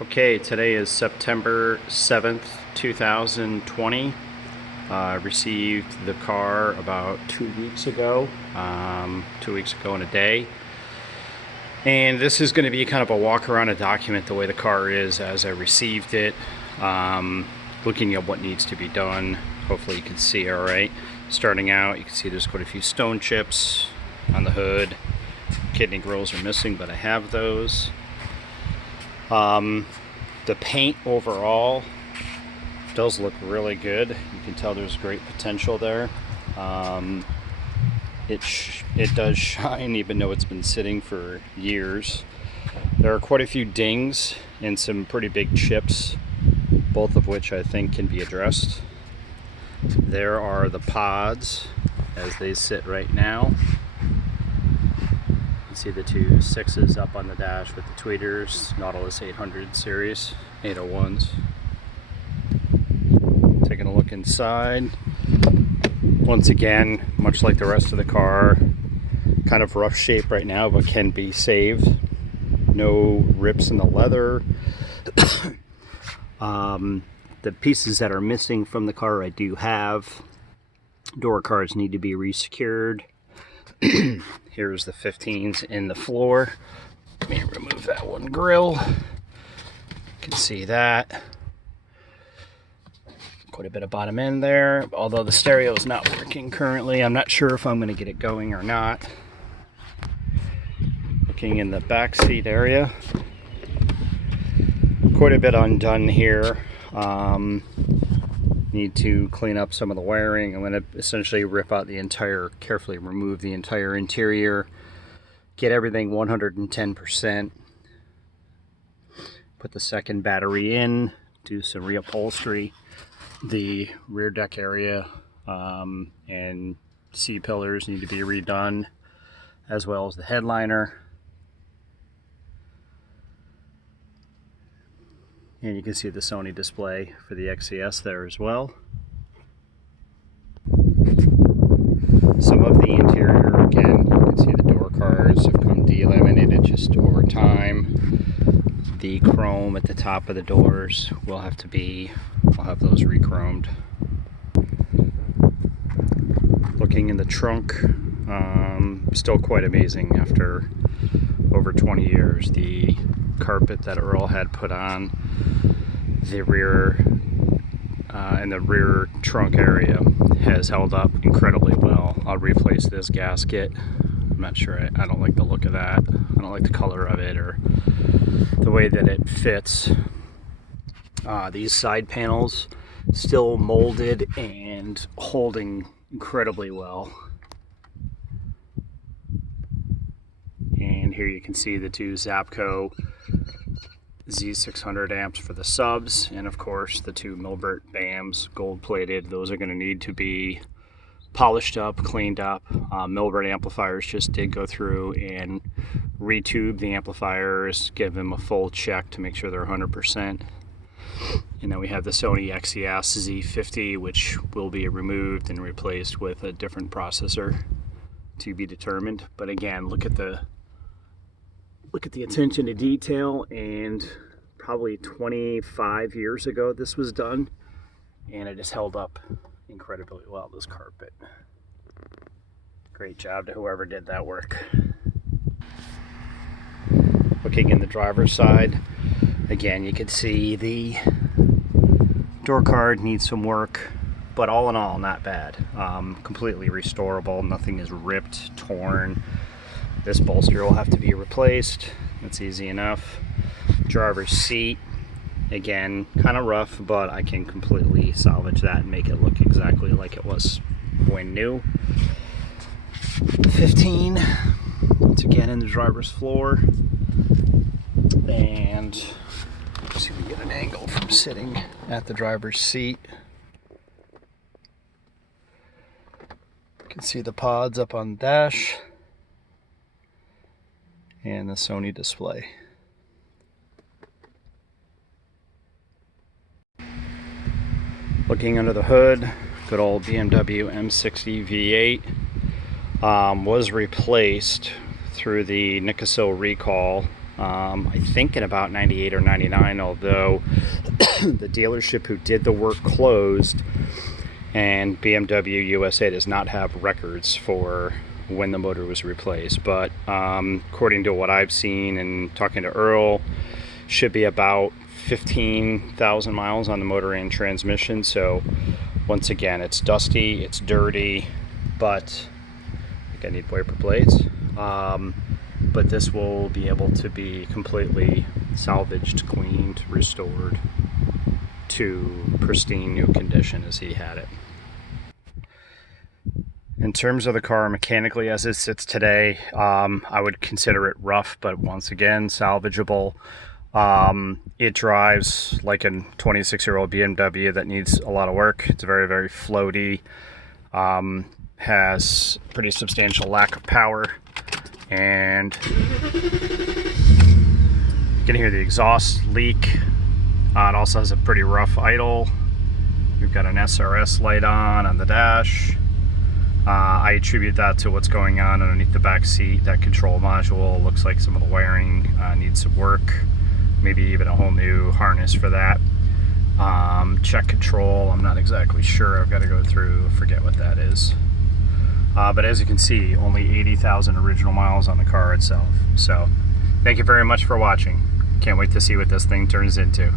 Okay, today is September 7th, 2020. I received the car about 2 weeks ago, 2 weeks ago in a day. And this is going to be kind of a walk around, a document the way the car is as I received it, looking at what needs to be done. Hopefully you can see all right. Starting out, you can see there's quite a few stone chips on the hood. Kidney grills are missing, but I have those. The paint overall does look really good. You can tell there's great potential there. It does shine even though it's been sitting for years. There are quite a few dings and some pretty big chips, both of which I think can be addressed. There are the pods as they sit right now. See the two 6s up on the dash with the tweeters, Nautilus 800 series, 801s. Taking a look inside. Once again, much like the rest of the car, kind of rough shape right now, but can be saved. No rips in the leather. The pieces that are missing from the car I do have. Door cards need to be resecured. Here's the 15s in the floor. Let me remove that one grill. You can see that. Quite a bit of bottom end there, although the stereo is not working currently. I'm not sure if I'm going to get it going or not. Looking in the back seat area. Quite a bit undone here. Need to clean up some of the wiring. I'm going to essentially rip out the entire, carefully remove the entire interior, get everything 110%, put the second battery in, do some reupholstery, the rear deck area and C-pillars need to be redone, as well as the headliner. And you can see the Sony display for the XCS there as well. Some of the interior, again, you can see the door cards have come delaminated just over time. The chrome at the top of the doors will have we'll have those re-chromed. Looking in the trunk, still quite amazing after over 20 years. The carpet that Earl had put on the rear in the rear trunk area has held up incredibly well. I'll replace this gasket. I'm not sure, I don't like the look of that. I don't like the color of it or the way that it fits. These side panels still molded and holding incredibly well. And here you can see the two Zapco Z600 amps for the subs, and of course the two Milbert BAMs, gold plated. Those are going to need to be polished up, cleaned up. Milbert amplifiers just did go through and retube the amplifiers, give them a full check to make sure they're 100%. And then we have the Sony XCS Z50, which will be removed and replaced with a different processor to be determined. But again, look at the attention to detail, and probably 25 years ago this was done, and it has held up incredibly well, this carpet. Great job to whoever did that work. Looking in the driver's side, again, you can see the door card needs some work, but all in all, not bad. Completely restorable, nothing is ripped, torn. This bolster will have to be replaced. That's easy enough. Driver's seat, again, kind of rough, but I can completely salvage that and make it look exactly like it was when new. 15, once again in the driver's floor. And let's see if we get an angle from sitting at the driver's seat. You can see the pods up on the dash and the Sony display. Looking under the hood, good old BMW M60 V8 was replaced through the Nikasil recall I think in about 98 or 99, although the dealership who did the work closed, and BMW USA does not have records for when the motor was replaced. But according to what I've seen and talking to Earl, should be about 15,000 miles on the motor and transmission. So once again, it's dusty, it's dirty, but I think I need wiper blades. But this will be able to be completely salvaged, cleaned, restored to pristine new condition as he had it. In terms of the car mechanically as it sits today, I would consider it rough, but once again, salvageable. It drives like a 26-year-old BMW that needs a lot of work. It's very, very floaty, has pretty substantial lack of power, and you can hear the exhaust leak. It also has a pretty rough idle. We've got an SRS light on the dash. I attribute that to what's going on underneath the back seat. That control module looks like some of the wiring needs some work, maybe even a whole new harness for that. Check control, I'm not exactly sure. I've got to go through, forget what that is. But as you can see, only 80,000 original miles on the car itself. So thank you very much for watching. Can't wait to see what this thing turns into.